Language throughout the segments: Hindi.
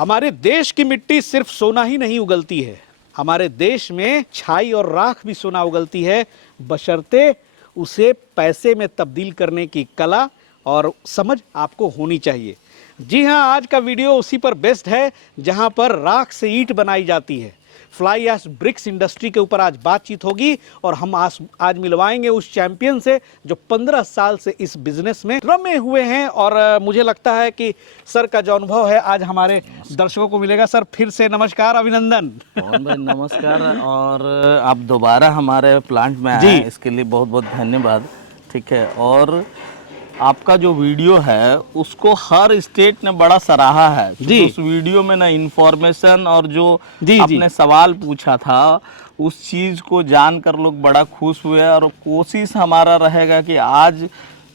हमारे देश की मिट्टी सिर्फ सोना ही नहीं उगलती है, हमारे देश में छाई और राख भी सोना उगलती है, बशर्ते उसे पैसे में तब्दील करने की कला और समझ आपको होनी चाहिए। जी हाँ, आज का वीडियो उसी पर बेस्ड है जहां पर राख से ईंट बनाई जाती है। फ्लाई ऐश ब्रिक्स इंडस्ट्री के ऊपर आज बातचीत होगी और हम आज मिलवाएंगे उस चैंपियन से जो 15 साल से इस बिजनेस में रमे हुए हैं। और मुझे लगता है कि सर का जो अनुभव है आज हमारे दर्शकों को मिलेगा। सर फिर से नमस्कार, अभिनंदन। पवन भाई नमस्कार, और आप दोबारा हमारे प्लांट में आए इसके लिए बहुत बहुत धन्यवाद। ठीक है, और आपका जो वीडियो है उसको हर स्टेट ने बड़ा सराहा है जी। उस वीडियो में ना इंफॉर्मेशन और जो आपने सवाल पूछा था उस चीज को जानकर लोग बड़ा खुश हुए, और कोशिश हमारा रहेगा कि आज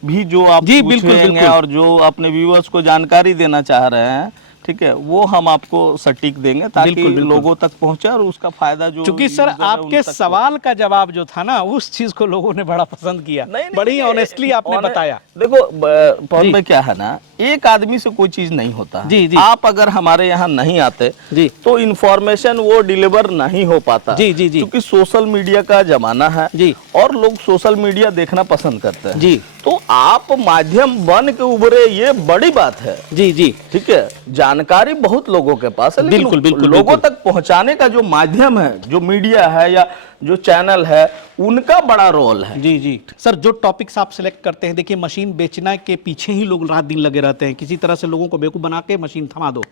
भी जो आप पूछेंगे और जो अपने व्यूअर्स को जानकारी देना चाह रहे हैं, ठीक है, वो हम आपको सटीक देंगे ताकि लोगों तक पहुंचे और उसका फायदा जो। क्योंकि सर आपके सवाल का जवाब जो था ना, उस चीज को लोगों ने बड़ा पसंद किया। बड़ी ऑनेस्टली आपने बताया। देखो पवन भाई, क्या है ना, एक आदमी से कोई चीज नहीं होता जी, जी। आप अगर हमारे यहाँ नहीं आते जी तो इन्फॉर्मेशन वो डिलीवर नहीं हो पाता जी, जी, जी। क्योंकि सोशल मीडिया का जमाना है जी, और लोग सोशल मीडिया देखना पसंद करते हैं जी। तो आप माध्यम बन के उभरे, ये बड़ी बात है जी, जी। ठीक है, जानकारी बहुत लोगों के पास है, बिल्कुल बिल्कुल लोगों तक पहुंचाने का जो माध्यम है, जो मीडिया है या जो चैनल है, उनका बड़ा रोल है जी, जी। सर जो टॉपिक्स आप सिलेक्ट करते हैं, देखिए मशीन बेचना के पीछे ही लोग रात दिन लगे रहते हैं, किसी तरह से लोगों को बेवकूफ़ बना के मशीन थमा दो।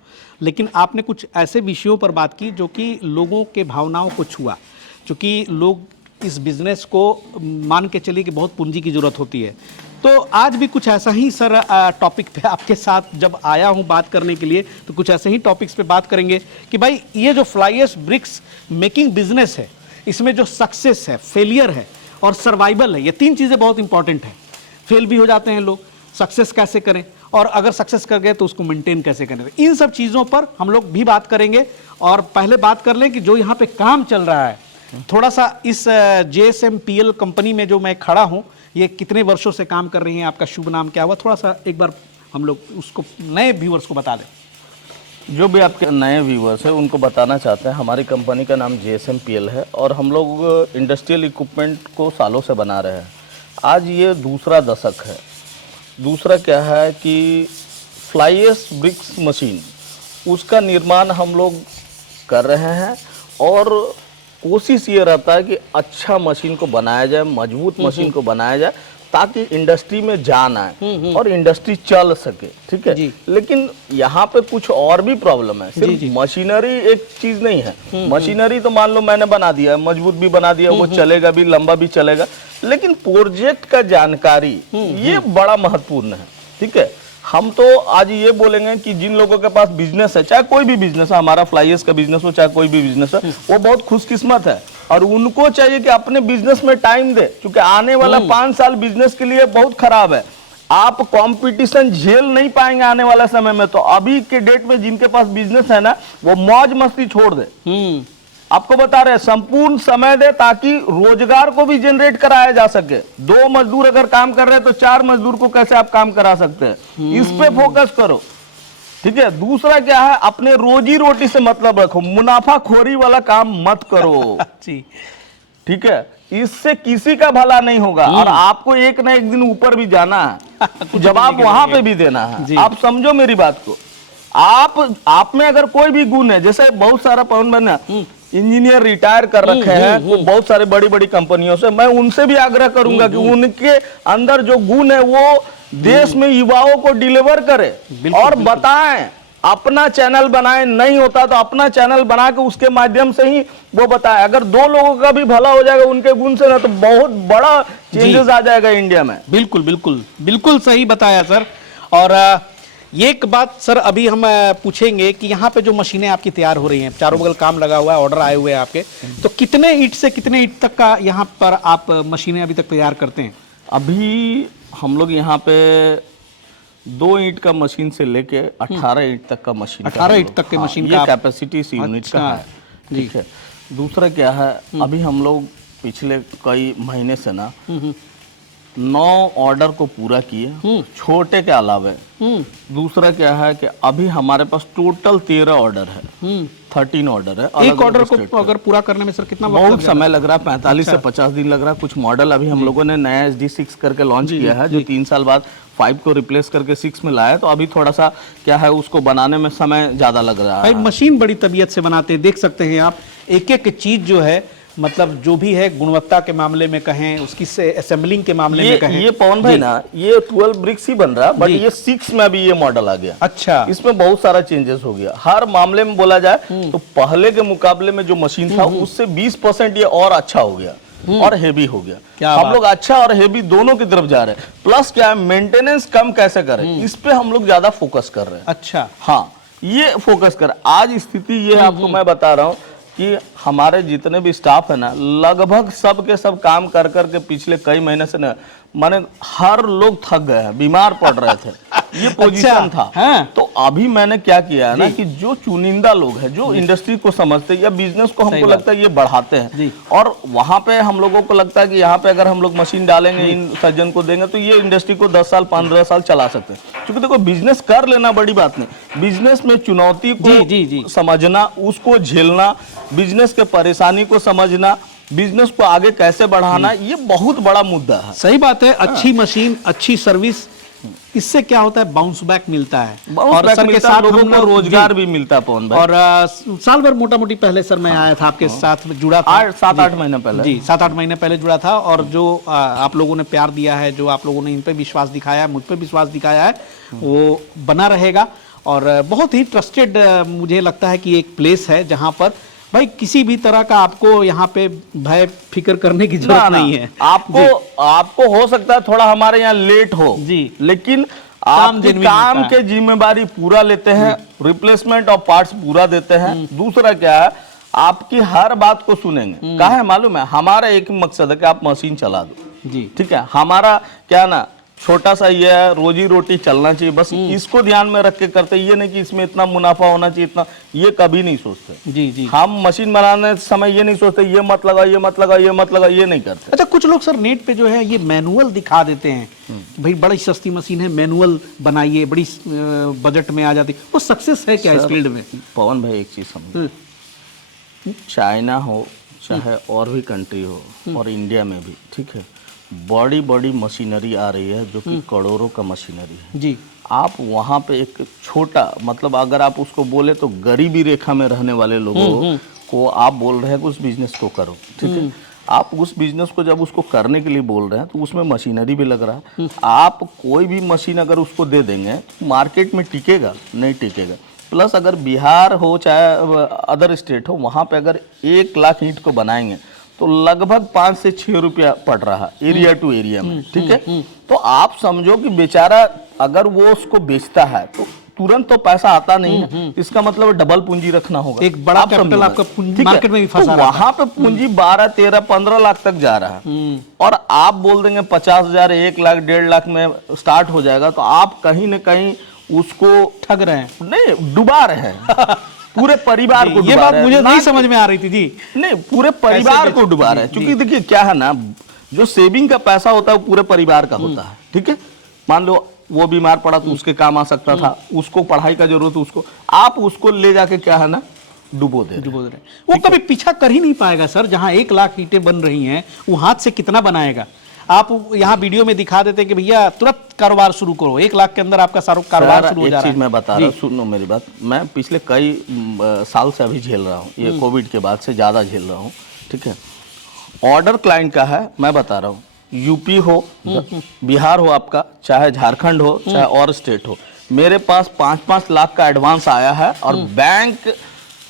लेकिन आपने कुछ ऐसे विषयों पर बात की जो कि लोगों के भावनाओं को छुआ, क्योंकि लोग इस बिजनेस को मान के चलिए कि बहुत पूंजी की जरूरत होती है। तो आज भी कुछ ऐसा ही सर टॉपिक पे आपके साथ जब आया हूं बात करने के लिए, तो कुछ ऐसे ही टॉपिक्स पे बात करेंगे कि भाई ये जो fly ash bricks making business है, इसमें जो सक्सेस है, फेलियर है और सर्वाइवल है, ये तीन चीज़ें बहुत इंपॉर्टेंट हैं। फेल भी हो जाते हैं लोग, सक्सेस कैसे करें, और अगर सक्सेस कर गए तो उसको मेंटेन कैसे करें, इन सब चीज़ों पर हम लोग भी बात करेंगे। और पहले बात कर लें कि जो यहाँ पे काम चल रहा है, थोड़ा सा इस JSMPL कंपनी में जो मैं खड़ा हूँ, ये कितने वर्षों से काम कर रही हैं, आपका शुभ नाम क्या हुआ, थोड़ा सा एक बार हम लोग उसको नए व्यूअर्स को बता दें। जो भी आपके नए व्यूअर्स हैं उनको बताना चाहते हैं, हमारी कंपनी का नाम JSMPL है और हम लोग इंडस्ट्रियल इक्विपमेंट को सालों से बना रहे हैं। आज ये दूसरा दशक है। दूसरा क्या है कि फ्लाई ऐश ब्रिक्स मशीन, उसका निर्माण हम लोग कर रहे हैं, और कोशिश ये रहता है कि अच्छा मशीन को बनाया जाए, मजबूत मशीन को बनाया जाए, ताकि इंडस्ट्री में जान आए और इंडस्ट्री चल सके। ठीक है, लेकिन यहाँ पे कुछ और भी प्रॉब्लम है। सिर्फ मशीनरी एक चीज नहीं है। मशीनरी तो मान लो मैंने बना दिया, मजबूत भी बना दिया, वो चलेगा भी, लंबा भी चलेगा, लेकिन प्रोजेक्ट का जानकारी ये बड़ा महत्वपूर्ण है। ठीक है, हम तो आज ये बोलेंगे कि जिन लोगों के पास बिजनेस है, चाहे कोई भी बिजनेस है, हमारा फ्लाई ऐश का बिजनेस हो चाहे कोई भी बिजनेस है, वो बहुत खुशकिस्मत है, और उनको चाहिए कि अपने बिजनेस में टाइम दे, क्योंकि आने वाला 5 साल बिजनेस के लिए बहुत खराब है। आप कंपटीशन झेल नहीं पाएंगे आने वाला समय में। तो अभी के डेट में जिनके पास बिजनेस है ना, वो मौज मस्ती छोड़ दे। आपको बता रहे हैं, संपूर्ण समय दे ताकि रोजगार को भी जनरेट कराया जा सके। 2 मजदूर अगर काम कर रहे हैं तो 4 मजदूर को कैसे आप काम करा सकते हैं, इस पे फोकस करो। ठीक है, दूसरा क्या है, अपने रोजी रोटी से मतलब रखो, मुनाफाखोरी वाला काम मत करो जी। ठीक है, इससे किसी का भला नहीं होगा, और आपको एक ना एक दिन ऊपर भी जाना है, जवाब वहां पे भी देना है। आप समझो मेरी बात को। आप में अगर कोई भी गुण है, जैसे बहुत सारा पवन बना इंजीनियर रिटायर कर रखे हैं वो बहुत सारे बड़ी बड़ी कंपनियों से, मैं उनसे भी आग्रह करूंगा कि उनके अंदर जो गुण है वो देश में युवाओं को डिलीवर करे और बताएं। अपना चैनल बनाएं, नहीं होता तो अपना चैनल बना के उसके माध्यम से ही वो बताएं। अगर 2 लोगों का भी भला हो जाएगा उनके गुण से ना, तो बहुत बड़ा चेंजेस आ जाएगा इंडिया में। बिल्कुल बिल्कुल बिल्कुल सही बताया सर। और ये एक बात सर अभी हम पूछेंगे कि यहाँ पे जो मशीनें आपकी तैयार हो रही हैं, चारों बगल काम लगा हुआ है, ऑर्डर आए हुए हैं आपके, तो कितने ईंट से कितने ईंट तक का यहाँ पर आप मशीनें अभी तक तैयार करते हैं? अभी हम लोग यहाँ पे 2 ईंट का मशीन से लेके 18 ईंट तक का मशीन, 18 ईंट तक के मशीन का कैपेसिटी इस यूनिट का है। ठीक है, दूसरा क्या है, अभी हम लोग पिछले कई महीने से ना 9 ऑर्डर को पूरा किए, छोटे के अलावे। दूसरा क्या है कि अभी हमारे पास टोटल 13 ऑर्डर है, 13 ऑर्डर है। एक ऑर्डर को अगर पूरा करने में सर कितना वक्त बहुत समय लग रहा है, 45 से 50 दिन लग रहा है। कुछ मॉडल अभी हम लोगों ने नया SD6 करके लॉन्च किया है, जो 3 साल बाद 5 को रिप्लेस करके 6 में लाया है। तो अभी थोड़ा सा क्या है, उसको बनाने में समय ज्यादा लग रहा है। भाई मशीन बड़ी तबीयत से बनाते हैं, देख सकते हैं आप। एक एक चीज जो है, मतलब जो भी है, गुणवत्ता के मामले में कहें, उसकी से असेंबलिंग के मामले में कहें। ये पवन भाई ना, ये 12 ब्रिक्स ही बन रहा है, बट ये 6 में अभी ये मॉडल आ गया। अच्छा, इसमें बहुत सारा चेंजेस हो गया। हर मामले में बोला जाए तो पहले के मुकाबले में जो मशीन था उससे 20% ये और अच्छा हो गया और हेवी हो गया। हम लोग अच्छा और हेवी दोनों की तरफ जा रहे हैं। प्लस क्या है, मेंटेनेंस कम कैसे करें, इस पे हम लोग ज्यादा फोकस कर रहे हैं। अच्छा, हाँ, ये फोकस कर। आज स्थिति ये आपको मैं बता रहा हूँ कि हमारे जितने भी स्टाफ है ना, लगभग सब के सब काम कर करके पिछले कई महीने से ना, माने हर लोग थक गए हैं, बीमार पड़ रहे थे। ये पोजीशन था। हाँ। तो अभी मैंने क्या किया है ना, कि जो चुनिंदा लोग हैं, जो इंडस्ट्री को समझते हैं या बिजनेस को हमको लगता है ये बढ़ाते हैं, और वहां पे हम लोगों को लगता है कि यहाँ पे अगर हम लोग मशीन डालेंगे, इन सज्जन को देंगे, तो ये इंडस्ट्री को 10 साल 15 साल चला सकते हैं। क्योंकि देखो, बिजनेस कर लेना बड़ी बात नहीं, बिजनेस में चुनौती को समझना, उसको झेलना, बिजनेस के परेशानी को समझना, बिजनेस को आगे कैसे बढ़ाना, ये बहुत बड़ा मुद्दा है। सही बात है। अच्छी मशीन, अच्छी सर्विस, इससे क्या होता है, बाउंस बैक मिलता है, और सर के साथ लोगों को रोजगार भी मिलता है पवन भाई। और साल भर मोटा मोटी पहले सर मैं आया था आपके साथ, जुड़ा था 7-8 महीने पहले। जी, 7-8 महीने पहले जुड़ा था। और जो आप लोगों ने प्यार दिया है, जो आप लोगों ने इन पे विश्वास दिखाया है, मुझ पे विश्वास दिखाया है, वो बना रहेगा। और बहुत ही ट्रस्टेड मुझे लगता है कि एक प्लेस है जहां पर भाई किसी भी तरह का आपको यहाँ पे भय फिक्र करने की जरूरत नहीं है। आपको हो सकता है थोड़ा हमारे यहाँ लेट हो जी, लेकिन आप काम के जिम्मेदारी पूरा लेते हैं, रिप्लेसमेंट ऑफ पार्ट्स पूरा देते हैं। दूसरा क्या है, आपकी हर बात को सुनेंगे। क्या है मालूम है, हमारा एक मकसद है कि आप मशीन चला दो जी, ठीक है। हमारा क्या ना, छोटा सा ये है, रोजी रोटी चलना चाहिए, बस इसको ध्यान में रख के करते। ये नहीं कि इसमें इतना मुनाफा होना चाहिए, इतना, ये कभी नहीं सोचते जी जी। हम मशीन बनाने समय ये नहीं सोचते ये मत लगा, ये मत लगा, ये मत लगा, ये नहीं करते। अच्छा, कुछ लोग सर नेट पे जो है ये मैनुअल दिखा देते हैं, भाई बड़ी सस्ती मशीन है, मैनुअल बनाइए, बड़ी बजट में आ जाती। वो सक्सेस है क्या इस फील्ड में? पवन भाई एक चीज समझो, चाइना हो चाहे और भी कंट्री हो, और इंडिया में भी, ठीक है, बड़ी बड़ी मशीनरी आ रही है जो कि करोड़ों का मशीनरी है जी। आप वहाँ पे एक छोटा, मतलब अगर आप उसको बोले तो गरीबी रेखा में रहने वाले लोगों को आप बोल रहे हैं कि उस बिजनेस को करो, ठीक है। आप उस बिजनेस को जब उसको करने के लिए बोल रहे हैं तो उसमें मशीनरी भी लग रहा है। आप कोई भी मशीन अगर उसको दे देंगे तो मार्केट में टिकेगा नहीं, टिकेगा। प्लस अगर बिहार हो चाहे अदर स्टेट हो, वहाँ पे अगर 1 लाख ईंट को बनाएंगे तो लगभग 5 से 6 रुपया पड़ रहा एरिया टू एरिया में, ठीक है। तो आप समझो कि बेचारा अगर वो उसको बेचता है तो तुरंत तो पैसा आता नहीं है, इसका मतलब डबल पूंजी रखना होगा, एक बड़ा कैपिटल आपका मार्केट में भी फंसा रहा है। वहां पे पूंजी 12, 13, 15 लाख तक जा रहा है, और आप बोल देंगे 50,000, 1 लाख, 1.5 लाख में स्टार्ट हो जाएगा, तो आप कहीं न कहीं उसको ठग रहे हैं, नहीं डुबा रहे हैं पूरे परिवार को। ये बात मुझे नहीं समझ में आ रही थी जी। नहीं, पूरे परिवार को डुबा रहे हैं, क्योंकि देखिए क्या है ना, जो सेविंग का पैसा होता है वो पूरे परिवार का होता है, ठीक है। मान लो वो बीमार पड़ा तो उसके काम आ सकता था, उसको पढ़ाई का जरूरत, उसको आप उसको ले जाके क्या है ना, डुबो दे रहे। वो कभी पीछा कर ही नहीं पाएगा सर। जहां 1 लाख ईंटें बन रही हैं, वो हाथ से कितना बनाएगा? आप यहाँ वीडियो में दिखा देते कि भैया तुरंत कारोबार शुरू करो, 1 लाख के अंदर आपका सारा कारोबार शुरू हो जा रहा है। एक चीज मैं बता रहा हूँ, सुनो मेरी बात। मैं पिछले कई साल से अभी झेल रहा हूँ, ये कोविड के बाद से ज्यादा झेल रहा हूँ, ठीक है। ऑर्डर क्लाइंट का है, मैं बता रहा हूँ, यूपी हो, बिहार हो आपका, चाहे झारखंड हो, चाहे और स्टेट हो, मेरे पास 5-5 लाख का एडवांस आया है, और बैंक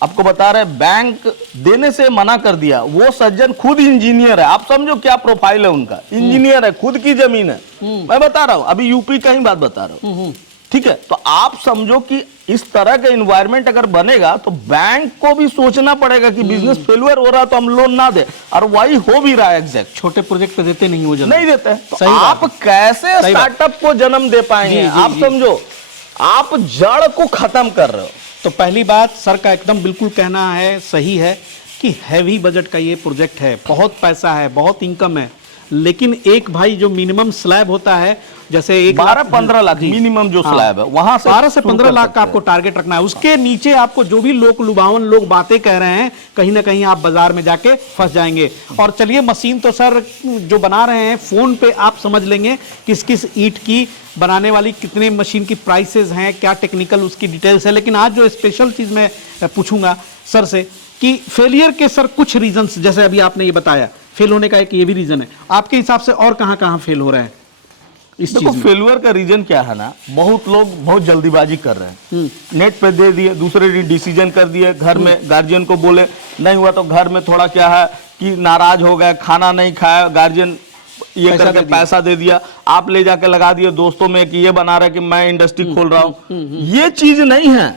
आपको बता रहे, बैंक देने से मना कर दिया। वो सज्जन खुद इंजीनियर है, आप समझो क्या प्रोफाइल है उनका, इंजीनियर है, खुद की जमीन है। मैं बता रहा हूँ, अभी यूपी का ही बात बता रहा हूँ, ठीक है। तो आप समझो कि इस तरह का इन्वायरमेंट अगर बनेगा तो बैंक को भी सोचना पड़ेगा कि बिजनेस फेलियर हो रहा है तो हम लोन ना दे, और वही हो भी रहा है एग्जैक्ट। छोटे प्रोजेक्ट पे देते नहीं, वो नहीं देते, तो आप कैसे स्टार्टअप को जन्म दे पाएंगे? आप समझो, आप जड़ को खत्म कर रहे हो। तो पहली बात सर का एकदम बिल्कुल कहना है, सही है कि हैवी बजट का ये प्रोजेक्ट है, बहुत पैसा है, बहुत इनकम है, लेकिन एक भाई जो मिनिमम स्लैब होता है, जैसे 12-15 लाख मिनिमम जो स्लैब है, वहां से 12 से 15 लाख का आपको टारगेट रखना है। उसके नीचे आपको जो भी लोग लुभावन लोग बातें कह रहे हैं, कहीं ना कहीं आप बाजार में जाके फंस जाएंगे। और चलिए, मशीन तो सर जो बना रहे हैं फोन पे आप समझ लेंगे किस किस ईंट की बनाने वाली, कितने मशीन की प्राइसेस हैं, क्या टेक्निकल उसकी डिटेल्स है। लेकिन आज जो स्पेशल चीज मैं पूछूंगा सर से कि फेलियर के सर कुछ रीजंस, जैसे अभी आपने ये बताया फेल होने का एक ये भी रीजन है, आपके हिसाब से और कहां कहां फेल हो रहे हैं इस देखो चीज में? फेल्यूर का रीजन क्या है ना, बहुत लोग बहुत जल्दीबाजी कर रहे हैं, नेट पे दे दिए, दूसरे डिसीजन कर दिए, घर में गार्जियन को बोले, नहीं हुआ तो घर में थोड़ा क्या है कि नाराज हो गए, खाना नहीं खाया, गार्जियन ये करके पैसा दे दिया, आप ले जाके लगा दिए दोस्तों में कि ये बना रहा है कि मैं इंडस्ट्री खोल रहा हूं। ये चीज नहीं है।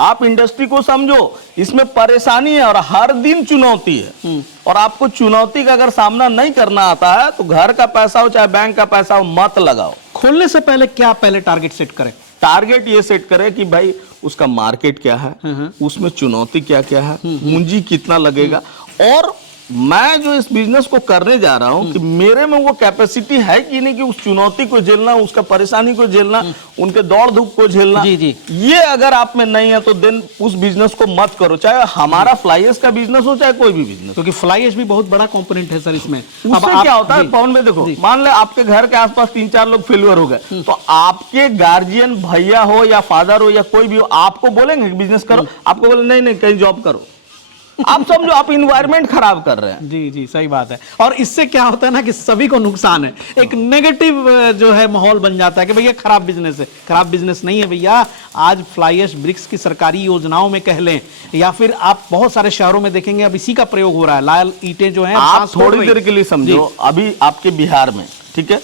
आप इंडस्ट्री को समझो, इसमें परेशानी है और हर दिन चुनौती है, और आपको चुनौती का अगर सामना नहीं करना आता है तो घर का पैसा हो चाहे बैंक का पैसा हो मत लगाओ। खोलने से पहले क्या पहले टारगेट सेट करें? टारगेट ये सेट करें कि भाई उसका मार्केट क्या है, उसमें चुनौती क्या क्या है, पूंजी कितना लगेगा, और मैं जो इस बिजनेस को करने जा रहा हूं कि मेरे में वो कैपेसिटी है कि नहीं कि उस चुनौती को झेलना, उसका परेशानी को झेलना, उनके दौड़ धूप को झेलना। जी जी। ये अगर आप में नहीं है तो देन उस बिजनेस को मत करो, चाहे हमारा फ्लाई ऐश का बिजनेस हो चाहे कोई भी बिजनेस, क्योंकि फ्लाई ऐश भी बहुत बड़ा कंपोनेंट है सर इसमें। उससे क्या होता है पवन में, देखो मान ले आपके घर के आसपास 3-4 लोग फेल्यूर हो गए, तो आपके गार्जियन भैया हो या फादर हो या कोई भी हो, आपको बोलेंगे बिजनेस करो? आपको बोले नहीं नहीं कहीं जॉब करो? आप समझो आप इन्वायरमेंट खराब कर रहे हैं। जी जी, सही बात है। और इससे क्या होता है ना कि सभी को नुकसान है, एक नेगेटिव जो है माहौल बन जाता है कि भैया खराब बिजनेस है। खराब बिजनेस नहीं है भैया। आज फ्लाई ऐश ब्रिक्स की सरकारी योजनाओं में कह लें या फिर आप बहुत सारे शहरों में देखेंगे अब इसी का प्रयोग हो रहा है। लाल ईंटें जो हैं आप थोड़ी देर के लिए समझो, अभी आपके बिहार में, ठीक है,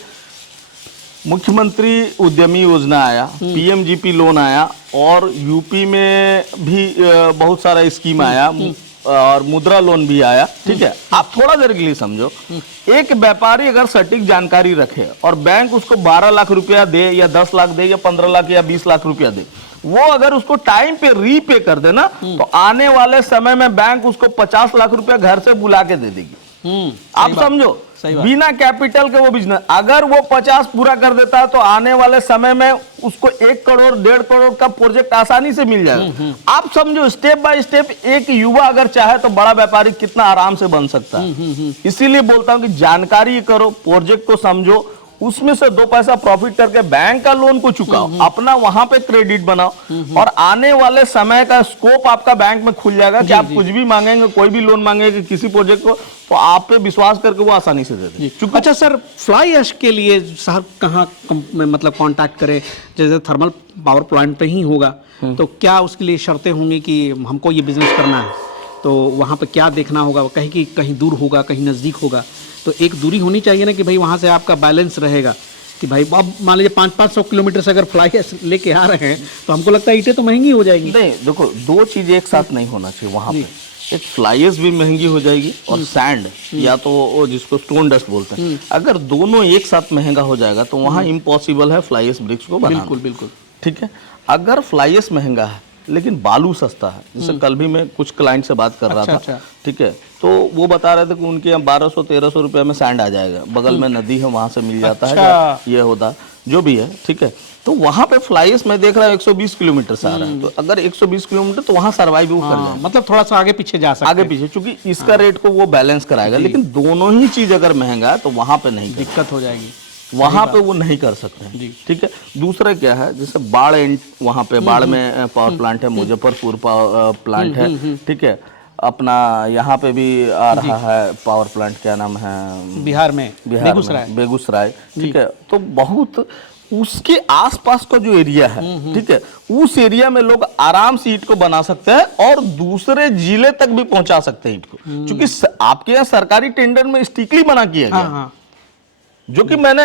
मुख्यमंत्री उद्यमी योजना आया, पीएमजीपी लोन आया, और यूपी में भी बहुत सारा स्कीम आया और मुद्रा लोन भी आया, ठीक है। आप थोड़ा देर के लिए समझो, एक व्यापारी अगर सटीक जानकारी रखे और बैंक उसको 12 लाख रुपया दे या 10 लाख दे या 15 लाख या 20 लाख रुपया दे, वो अगर उसको टाइम पे रीपे कर देना तो आने वाले समय में बैंक उसको 50 लाख रुपया घर से बुला के दे देगी। आप समझो, बिना कैपिटल के वो बिजनेस, अगर वो 50 पूरा कर देता है तो आने वाले समय में उसको 1 करोड़ 1.5 करोड़ का प्रोजेक्ट आसानी से मिल जाएगा। आप समझो स्टेप बाय स्टेप एक युवा अगर चाहे तो बड़ा व्यापारी कितना आराम से बन सकता है। इसीलिए बोलता हूं कि जानकारी करो, प्रोजेक्ट को समझो, उसमें से 2 पैसा प्रॉफिट करके बैंक का लोन को चुकाओ, अपना वहां पे क्रेडिट बनाओ, और आने वाले समय का स्कोप आपका बैंक में खुल जाएगा कि आप कुछ भी मांगेंगे, कोई भी लोन मांगेंगे किसी प्रोजेक्ट को, तो आप पे विश्वास करके वो आसानी से दे देंगे। अच्छा सर, फ्लाई ऐश के लिए साहब कहाँ मतलब कांटेक्ट करें? जैसे थर्मल पावर प्लांट पे ही होगा तो क्या उसके लिए शर्तें होंगी कि हमको ये बिजनेस करना है तो वहाँ पे क्या देखना होगा? कहीं कि कहीं दूर होगा, कहीं नज़दीक होगा, तो एक दूरी होनी चाहिए ना कि भाई वहाँ से आपका बैलेंस रहेगा कि भाई अब मान लीजिए 500-500 किलोमीटर से अगर फ्लाई ऐश लेके आ रहे हैं तो हमको लगता है ईंटें तो महंगी हो जाएगी। नहीं देखो, 2 चीजें एक साथ नहीं होना चाहिए वहां पे। एक फ्लाई ऐश भी महंगी हो जाएगी और सैंड या तो वो जिसको स्टोन डस्ट बोलते हैं, अगर दोनों एक साथ महंगा हो जाएगा तो वहाँ इम्पॉसिबल है फ्लाई ऐश ब्रिक्स को बनाना। बिल्कुल बिल्कुल, ठीक है। अगर फ्लाई ऐश महंगा है लेकिन बालू सस्ता है, जैसे कल भी मैं कुछ क्लाइंट से बात कर रहा था, ठीक है, तो वो बता रहे थे कि उनके यहाँ 1200-1300 रुपये में सैंड आ जाएगा, बगल में नदी है वहां से मिल जाता है, ये होता जो भी है, ठीक है। तो वहां पे फ्लाई ऐश मैं देख रहा हूँ 120 किलोमीटर से आ रहा है, तो अगर 120 किलोमीटर तो वहां सर्वाइव कर जाए, मतलब थोड़ा सा आगे पीछे जा सकते हैं, आगे पीछे, क्योंकि इसका रेट को वो बैलेंस कराएगा। लेकिन दोनों ही चीज अगर महंगा है तो वहां पे नहीं, दिक्कत हो जाएगी, वहां पे वो नहीं कर सकते हैं, ठीक है। दूसरा क्या है, जैसे बाढ़ वहां पे बाढ़ में पावर प्लांट है, मुजफ्फरपुर पावर प्लांट है, ठीक है, अपना यहाँ पे भी आ रहा है पावर प्लांट, क्या नाम है बिहार में बेगूसराय, ठीक है। तो बहुत उसके आसपास का जो एरिया है, ठीक है, उस एरिया में लोग आराम से ईंट को बना सकते हैं और दूसरे जिले तक भी पहुंचा सकते हैं ईंट को, क्योंकि आपके यहाँ सरकारी टेंडर में स्ट्रिक्टली मना किया गया, जो कि मैंने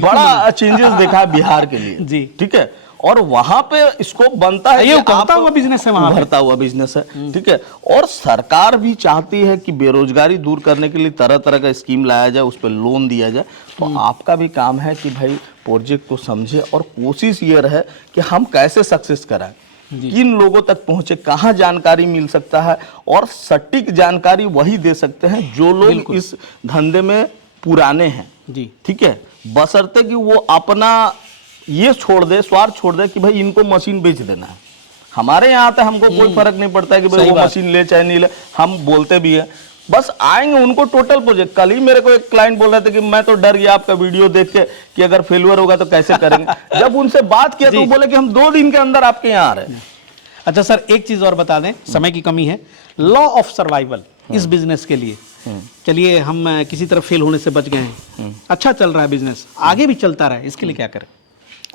बड़ा चेंजेस देखा है बिहार के लिए जी, ठीक है। और वहां पे स्कोप बनता है, ये उभरता हुआ बिजनेस है, वहां उभरता हुआ बिजनेस है, ठीक है। और सरकार भी चाहती है कि बेरोजगारी दूर करने के लिए तरह तरह का स्कीम लाया जाए, उस पर लोन दिया जाए। तो आपका भी काम है कि भाई प्रोजेक्ट को समझे और कोशिश ये रहे कि हम कैसे सक्सेस कराएं, किन लोगों तक पहुंचे, कहाँ जानकारी मिल सकता है, और सटीक जानकारी वही दे सकते हैं जो लोग इस धंधे में पुराने हैं जी ठीक है, बशर्ते कि वो अपना ये छोड़ दे, स्वार्थ छोड़ दे कि भाई इनको मशीन बेच देना है। हमारे यहाँ आते हमको कोई फर्क नहीं पड़ता है कि भाई वो मशीन ले चाहे नहीं ले, हम बोलते भी है, बस आएंगे उनको टोटल प्रोजेक्ट। कल ही मेरे को एक क्लाइंट बोल रहे थे कि मैं तो डर गया आपका वीडियो देख के कि अगर फेलियर होगा तो कैसे करेंगे। जब उनसे बात किया तो बोले कि हम 2 दिन के अंदर आपके यहाँ आ रहे हैं। अच्छा सर, एक चीज और बता दें, समय की कमी है, लॉ ऑफ सर्वाइवल इस बिजनेस के लिए, चलिए हम किसी तरह फेल होने से बच गए हैं, अच्छा चल रहा है बिजनेस, आगे भी चलता रहे, इसके लिए क्या करें?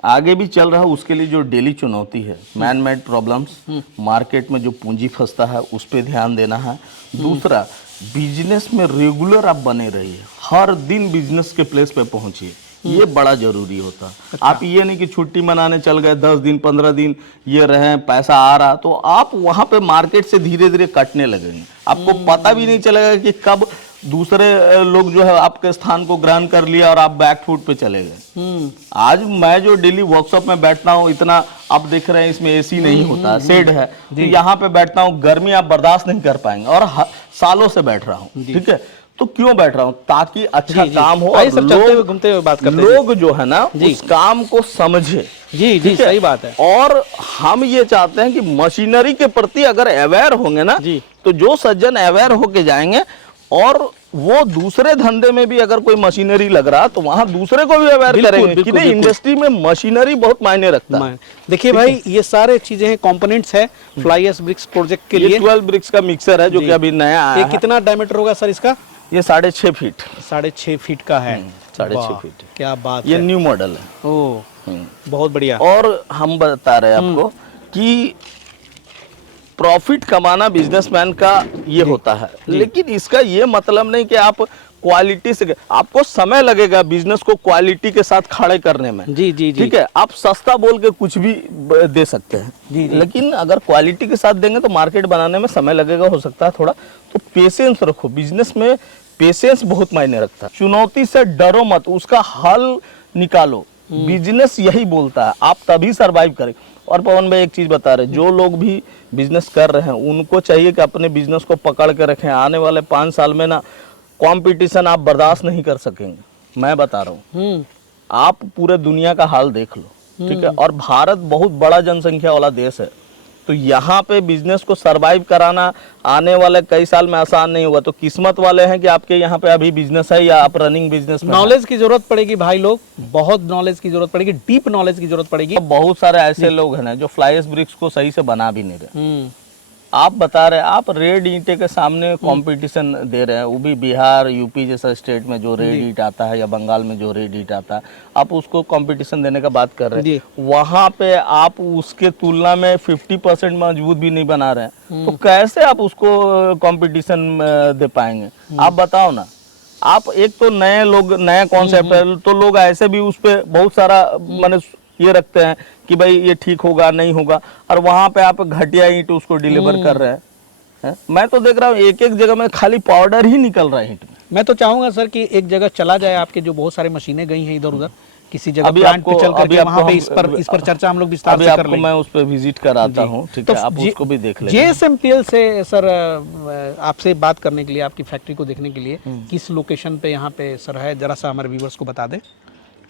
आगे भी चल रहा है, उसके लिए जो डेली चुनौती है, मैन मेड प्रॉब्लम्स, मार्केट में जो पूंजी फंसता है उस पर ध्यान देना है। दूसरा, बिजनेस में रेगुलर आप बने रहिए, हर दिन बिजनेस के प्लेस पे पहुंचिए, ये बड़ा जरूरी होता है। अच्छा। आप ये नहीं कि छुट्टी मनाने चल गए 10 दिन 15 दिन ये रहे, पैसा आ रहा, तो आप वहां पे मार्केट से धीरे धीरे कटने लगेंगे, आपको पता भी नहीं चलेगा कि कब दूसरे लोग जो है आपके स्थान को ग्रहण कर लिया और आप बैक फुट पे चले गए। आज मैं जो डेली वर्कशॉप में बैठता हूँ, इतना आप देख रहे हैं इसमें एसी नहीं होता, शेड है, तो यहाँ पे बैठता हूँ, गर्मी आप बर्दाश्त नहीं कर पाएंगे, और सालों से बैठ रहा हूँ ठीक है। तो क्यों बैठ रहा हूँ? ताकि अच्छा काम हो, और लोग घूमते हुए बात करते हैं, लोग जो है ना उस काम को समझे। जी जी सही बात है। और हम ये चाहते हैं कि मशीनरी के प्रति अगर अवेयर होंगे ना, तो जो सज्जन अवेयर होके जाएंगे, और वो दूसरे धंधे में भी अगर कोई मशीनरी लग रहा तो वहां दूसरे को भी अवेयर करेंगे कि नहीं, इंडस्ट्री में मशीनरी बहुत मायने रखता है। देखिए भाई, ये सारे चीजें हैं, कंपोनेंट्स है फ्लाई एश ब्रिक्स प्रोजेक्ट के लिए। 12 ब्रिक्स का मिक्सर है जो कि अभी नया आया है। ये कितना डायमीटर होगा सर इसका? ये 6.5 फीट, 6.5 फीट का है। 6.5 फीट, क्या बात ये है, न्यू मॉडल है। ओ बहुत बढ़िया। और हम बता रहे हैं आपको कि प्रॉफिट कमाना बिजनेसमैन का ये होता है, लेकिन इसका ये मतलब नहीं कि आप क्वालिटी से, आपको समय लगेगा बिजनेस को क्वालिटी के साथ खड़े करने में। जी जी ठीक है, आप सस्ता बोल के कुछ भी दे सकते हैं जी। लेकिन अगर क्वालिटी के साथ देंगे तो मार्केट बनाने में समय लगेगा, हो सकता है थोड़ा, तो पेशेंस रखो। बिजनेस में पेशेंस बहुत मायने रखता है। चुनौती से डरो मत, उसका हल निकालो। बिजनेस यही बोलता है, आप तभी सरवाइव करें। और पवन भाई एक चीज बता रहे, जो लोग भी बिजनेस कर रहे हैं उनको चाहिए कि अपने बिजनेस को पकड़ के रखें। आने वाले 5 साल में ना कंपटीशन आप बर्दाश्त नहीं कर सकेंगे, मैं बता रहा हूँ। आप पूरे दुनिया का हाल देख लो ठीक है, और भारत बहुत बड़ा जनसंख्या वाला देश है, तो यहाँ पे बिजनेस को सरवाइव कराना आने वाले कई साल में आसान नहीं होगा। तो किस्मत वाले हैं कि आपके यहाँ पे अभी बिजनेस है या आप रनिंग बिजनेस में। नॉलेज की जरूरत पड़ेगी भाई लोग, बहुत नॉलेज की जरूरत पड़ेगी, डीप नॉलेज की जरूरत पड़ेगी। बहुत सारे ऐसे लोग हैं ना जो फ्लाई एश ब्रिक्स को सही से बना भी नहीं रहे। आप बता रहे, आप रेड ईंटे के सामने कंपटीशन दे रहे हैं, वो भी बिहार यूपी जैसा स्टेट में जो रेड ईंट आता है या बंगाल में जो रेड ईंट आता है, आप उसको कंपटीशन देने का बात कर रहे हैं। वहां पे आप उसके तुलना में 50% मजबूत भी नहीं बना रहे हैं, तो कैसे आप उसको कंपटीशन दे पाएंगे? आप बताओ ना। आप एक तो नए लोग, नया कॉन्सेप्ट है, तो लोग ऐसे भी उस पर बहुत सारा माने ये रखते हैं कि भाई ये ठीक होगा नहीं होगा, और वहां पे आप घटिया ईंट उसको डिलीवर कर रहे हैं। मैं तो देख रहा हूँ एक एक जगह में खाली पाउडर ही निकल रहा है ईंट में। मैं तो चाहूंगा सर कि एक जगह चला जाए, आपके जो बहुत सारे मशीनें गई हैं इधर उधर, किसी जगह प्लांट पे चल करके वहां पे इस पर चर्चा हम लोग विस्तार से कर लेंगे। मैं उस पर विजिट कराता हूँ, ठीक है, आप उसको भी देख लेंगे। JSMPL से सर आपसे बात करने के लिए, आपकी फैक्ट्री को देखने के लिए किस लोकेशन पे यहाँ पे सर है, जरा सा हमारे व्यूवर्स को बता दें।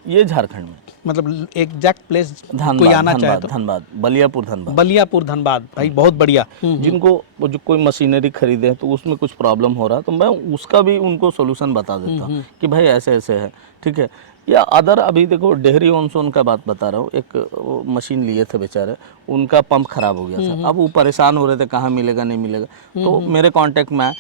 ये झारखंड में, मतलब एग्जैक्ट प्लेस कोई आना चाहे तो? धनबाद, बलियापुर धनबाद। बलियापुर धनबाद, भाई बहुत बढ़िया। जिनको जो कोई मशीनरी खरीदे तो उसमें कुछ प्रॉब्लम हो रहा है, तो मैं उसका भी उनको सोल्यूशन बता देता हूँ कि भाई ऐसे ऐसे है, ठीक है। या अदर, अभी देखो डेहरी ऑनसोन का बात बता रहा हूँ, एक मशीन लिए थे बेचारे, उनका पंप खराब हो गया था। अब वो परेशान हो रहे थे कहाँ मिलेगा नहीं मिलेगा, तो मेरे कांटेक्ट में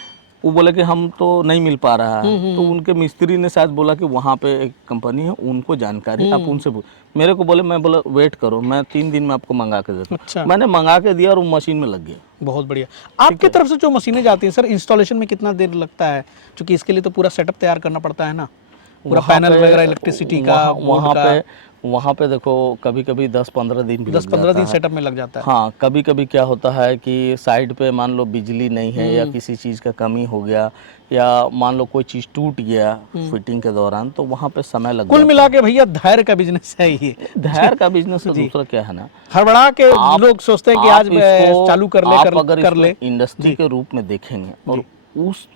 वो बोले कि हम तो नहीं मिल पा रहा है, तो उनके मिस्त्री ने शायद बोला कि वहाँ पे एक कंपनी है, उनको जानकारी, आप उनसे पूछ। मेरे को बोले, मैं बोला वेट करो, मैं 3 दिन में आपको मंगा के देता हूँ। अच्छा। मैंने मंगा के दिया और वो मशीन में लग गया। बहुत बढ़िया। आपकी तरफ से जो मशीनें जाती हैं सर, इंस्टॉलेशन में कितना देर लगता है? क्योंकि इसके लिए तो पूरा सेटअप तैयार करना पड़ता है ना, पूरा पैनल वगैरह, इलेक्ट्रिसिटी का, वहाँ पे देखो कभी कभी 10-15 दिन भी 10-15 दिन सेटअप में लग जाता है। हाँ, कभी कभी क्या होता है कि साइड पे मान लो बिजली नहीं है या किसी चीज़ का कमी हो गया, या मान लो कोई चीज़ टूट गया फिटिंग के दौरान, तो वहाँ पे समय लग कुल मिला के भैया धैर्य का बिजनेस है ये। धैर्य का बिजनेस है। दूसरा क्या है ना, हड़बड़ा के लोग सोचते हैं कि आज चालू कर ले, अगर इंडस्ट्री के रूप में देखेंगे और उस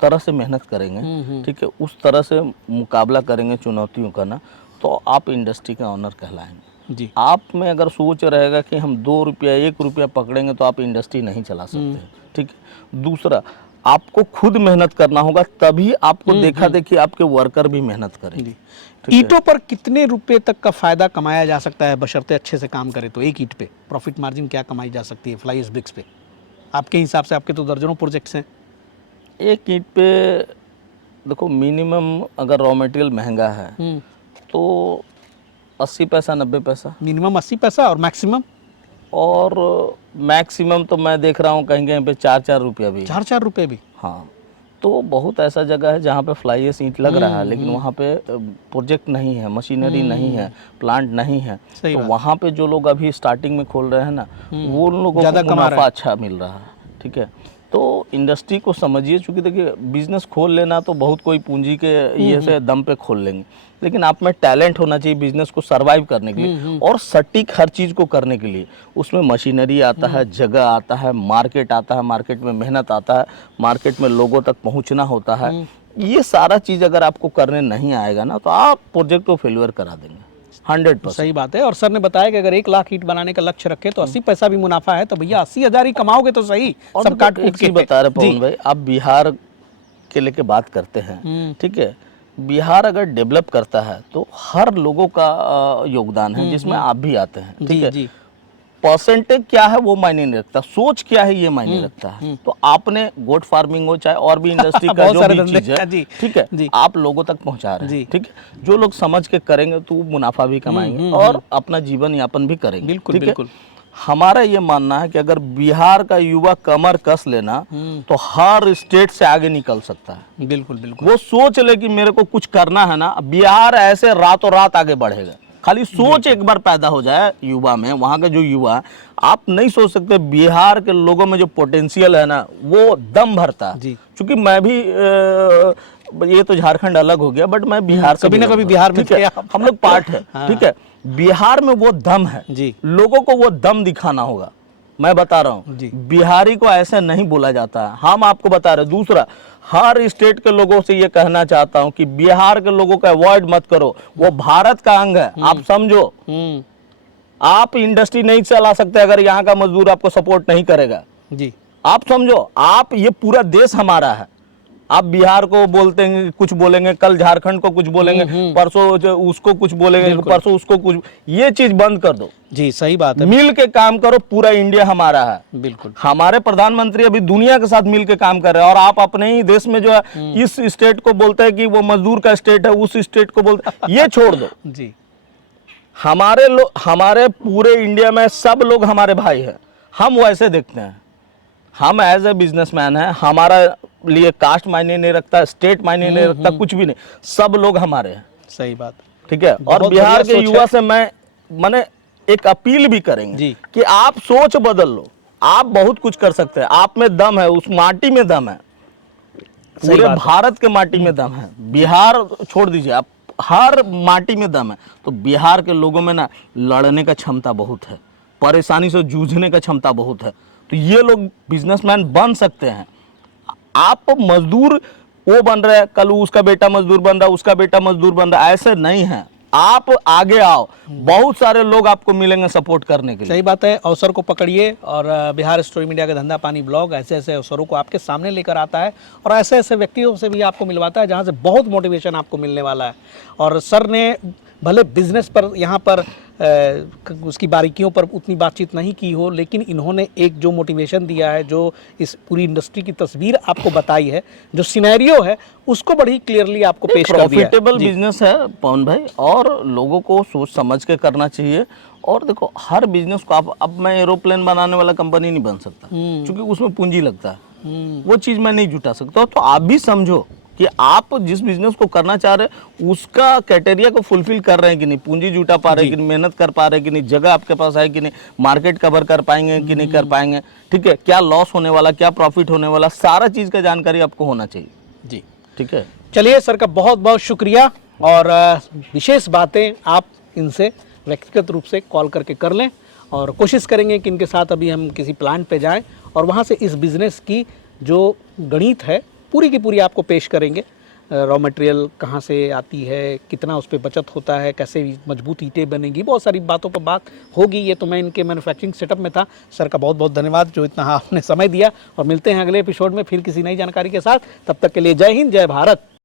तरह से मेहनत करेंगे, ठीक है, उस तरह से मुकाबला करेंगे चुनौतियों का ना, तो आप इंडस्ट्री का ऑनर कहलाएंगे। जी। आप में अगर सोच रहेगा कि हम 2 रुपया 1 रुपया पकड़ेंगे तो आप इंडस्ट्री नहीं चला सकते, ठीक है। दूसरा, आपको खुद मेहनत करना होगा, तभी आपको देखा देखी आपके वर्कर भी मेहनत करेंगे। ईंटों पर कितने रुपए तक का फायदा कमाया जा सकता है बशर्ते अच्छे से काम करे? तो एक ईंट पे प्रॉफिट मार्जिन क्या कमाई जा सकती है फ्लाई एश ब्रिक्स पे आपके हिसाब से? आपके तो दर्जनों प्रोजेक्ट्स हैं। एक ईंट पे देखो मिनिमम अगर रॉ मटेरियल महंगा है तो 80 पैसा 90 पैसा मिनिमम 80 पैसा और मैक्सिमम? और मैक्सिमम तो मैं देख रहा हूँ कहीं कहीं पे 4-4 रुपया भी। 4-4 रुपए भी? हाँ, तो बहुत ऐसा जगह है जहाँ पे फ्लाई एश ईंट लग रहा है, लेकिन वहाँ पे प्रोजेक्ट नहीं है, मशीनरी नहीं है, प्लांट नहीं है, तो वहाँ पे जो लोग अभी स्टार्टिंग में खोल रहे हैं ना, वो उन लोगों को मुनाफा अच्छा मिल रहा है, ठीक है। तो इंडस्ट्री को समझिए, चूँकि देखिए बिजनेस खोल लेना तो बहुत कोई पूंजी के ये से दम पे खोल लेंगे, लेकिन आप में टैलेंट होना चाहिए बिजनेस को सरवाइव करने के लिए और सटीक हर चीज़ को करने के लिए। उसमें मशीनरी आता है, जगह आता है, मार्केट आता है, मार्केट में मेहनत आता है, मार्केट में लोगों तक पहुंचना होता है। ये सारा चीज़ अगर आपको करने नहीं आएगा ना, तो आप प्रोजेक्ट को फेल्यूर करा देंगे 100%। सही बात है। और सर ने बताया कि अगर 1 लाख ईंट बनाने का लक्ष्य रखे तो 80 पैसा भी मुनाफा है, तो भैया 80,000 ही कमाओगे तो सही। और सब काट कूट के बता रहे पवन भाई, आप बिहार के लेके बात करते हैं, ठीक है, बिहार अगर डेवलप करता है तो हर लोगों का योगदान है, जिसमें आप भी आते हैं, ठीक है। परसेंटेज क्या है वो मायने नहीं रखता, सोच क्या है ये मायने रखता है। तो आपने गोट फार्मिंग हो चाहे और भी इंडस्ट्री का जो भी चीज है, ठीक है, आप लोगों तक पहुंचा रहे हैं, ठीक है। जो लोग समझ के करेंगे तो मुनाफा भी कमाएंगे और अपना जीवन यापन भी करेंगे। बिल्कुल बिल्कुल। हमारा ये मानना है कि अगर बिहार का युवा कमर कस लेना तो हर स्टेट से आगे निकल सकता है। बिल्कुल बिल्कुल। वो सोच ले कि मेरे को कुछ करना है ना, बिहार ऐसे रातों रात आगे बढ़ेगा। खाली सोच एक बार पैदा हो जाए युवा में, वहाँ का जो युवा, आप नहीं सोच सकते बिहार के लोगों में जो पोटेंशियल है ना, वो दम भरता है। क्योंकि मैं भी ये तो झारखंड अलग हो गया, बट मैं बिहार से कभी ना कभी बिहार में हम लोग पार्ट है, ठीक है। बिहार में वो दम है, लोगों को वो दम दिखाना होगा। मैं बता रहा हूँ, बिहारी को ऐसे नहीं बोला जाता है, हम आपको बता रहे। दूसरा, हर स्टेट के लोगों से ये कहना चाहता हूँ कि बिहार के लोगों का अवॉइड मत करो, वो भारत का अंग है, आप समझो। आप इंडस्ट्री नहीं चला सकते अगर यहाँ का मजदूर आपको सपोर्ट नहीं करेगा। जी, आप समझो, आप, ये पूरा देश हमारा है। आप बिहार को बोलते हैं कुछ बोलेंगे, कल झारखंड को कुछ बोलेंगे, परसों उसको कुछ बोलेंगे, परसों उसको कुछ, ये चीज बंद कर दो। जी सही बात है। मिल के काम करो, पूरा इंडिया हमारा है। बिल्कुल। हमारे प्रधानमंत्री अभी दुनिया के साथ मिल के काम कर रहे हैं, और आप अपने ही देश में जो है इस स्टेट को बोलते हैं कि वो मजदूर का स्टेट है, उस स्टेट को बोलते हैं, ये छोड़ दो। जी, हमारे लोग, हमारे पूरे इंडिया में सब लोग हमारे भाई हैं, हम वैसे देखते हैं। हम एज ए बिजनेसमैन है, हमारा लिए कास्ट मायने नहीं रखता, स्टेट मायने नहीं रखता, कुछ भी नहीं, सब लोग हमारे हैं। सही बात, ठीक है। और बिहार के युवा से मैंने एक अपील भी करेंगे कि आप सोच बदल लो, आप बहुत कुछ कर सकते हैं, आप में दम है, उस माटी में दम है, पूरे भारत के माटी में दम है। बिहार छोड़ दीजिए, आप हर माटी में दम है। तो बिहार के लोगों में ना लड़ने का क्षमता बहुत है, परेशानी से जूझने का क्षमता बहुत है, तो ये लोग बिजनेसमैन बन सकते हैं। आप मजदूर वो बन रहे हैं, कल उसका बेटा मजदूर बन रहा है, उसका बेटा मजदूर बन रहा है, ऐसे नहीं है। आप आगे आओ, बहुत सारे लोग आपको मिलेंगे सपोर्ट करने के लिए। सही बात है, अवसर को पकड़िए, और बिहार स्टोरी मीडिया का धंधा पानी ब्लॉग ऐसे ऐसे अवसरों को आपके सामने लेकर आता है, और ऐसे ऐसे व्यक्तियों से भी आपको मिलवाता है जहां से बहुत मोटिवेशन आपको मिलने वाला है। और सर ने भले बिजनेस पर यहाँ पर उसकी बारीकियों पर उतनी बातचीत नहीं की हो, लेकिन इन्होंने एक जो मोटिवेशन दिया है, जो इस पूरी इंडस्ट्री की तस्वीर आपको बताई है, जो सिनेरियो है, उसको बड़ी क्लियरली आपको पेश कर दिया है। प्रॉफिटेबल बिजनेस है पवन भाई, और लोगों को सोच समझ के करना चाहिए। और देखो, हर बिजनेस को आप, अब मैं एरोप्लेन बनाने वाला कंपनी नहीं बन सकता, क्योंकि उसमें पूंजी लगता है, वो चीज़ मैं नहीं जुटा सकता। तो आप भी समझो कि आप जिस बिजनेस को करना चाह रहे हैं उसका क्राइटेरिया को फुलफिल कर रहे हैं कि नहीं, पूंजी जुटा पा रहे हैं कि नहीं, मेहनत कर पा रहे हैं कि नहीं, जगह आपके पास है कि नहीं, मार्केट कवर कर पाएंगे कि नहीं कर पाएंगे, ठीक है, क्या लॉस होने वाला, क्या प्रॉफिट होने वाला, सारा चीज़ का जानकारी आपको होना चाहिए। जी, ठीक है। चलिए, सर का बहुत बहुत शुक्रिया, और विशेष बातें आप इनसे व्यक्तिगत रूप से कॉल करके कर लें, और कोशिश करेंगे कि इनके साथ अभी हम किसी प्लांट पे जाएं और वहाँ से इस बिज़नेस की जो गणित है पूरी की पूरी आपको पेश करेंगे। रॉ मटेरियल कहाँ से आती है, कितना उस पर बचत होता है, कैसे मजबूत ईंटें बनेंगी, बहुत सारी बातों पर बात होगी। ये तो मैं इनके मैन्युफैक्चरिंग सेटअप में था। सर का बहुत बहुत धन्यवाद जो इतना आपने समय दिया, और मिलते हैं अगले एपिसोड में फिर किसी नई जानकारी के साथ। तब तक के लिए जय हिंद, जय भारत।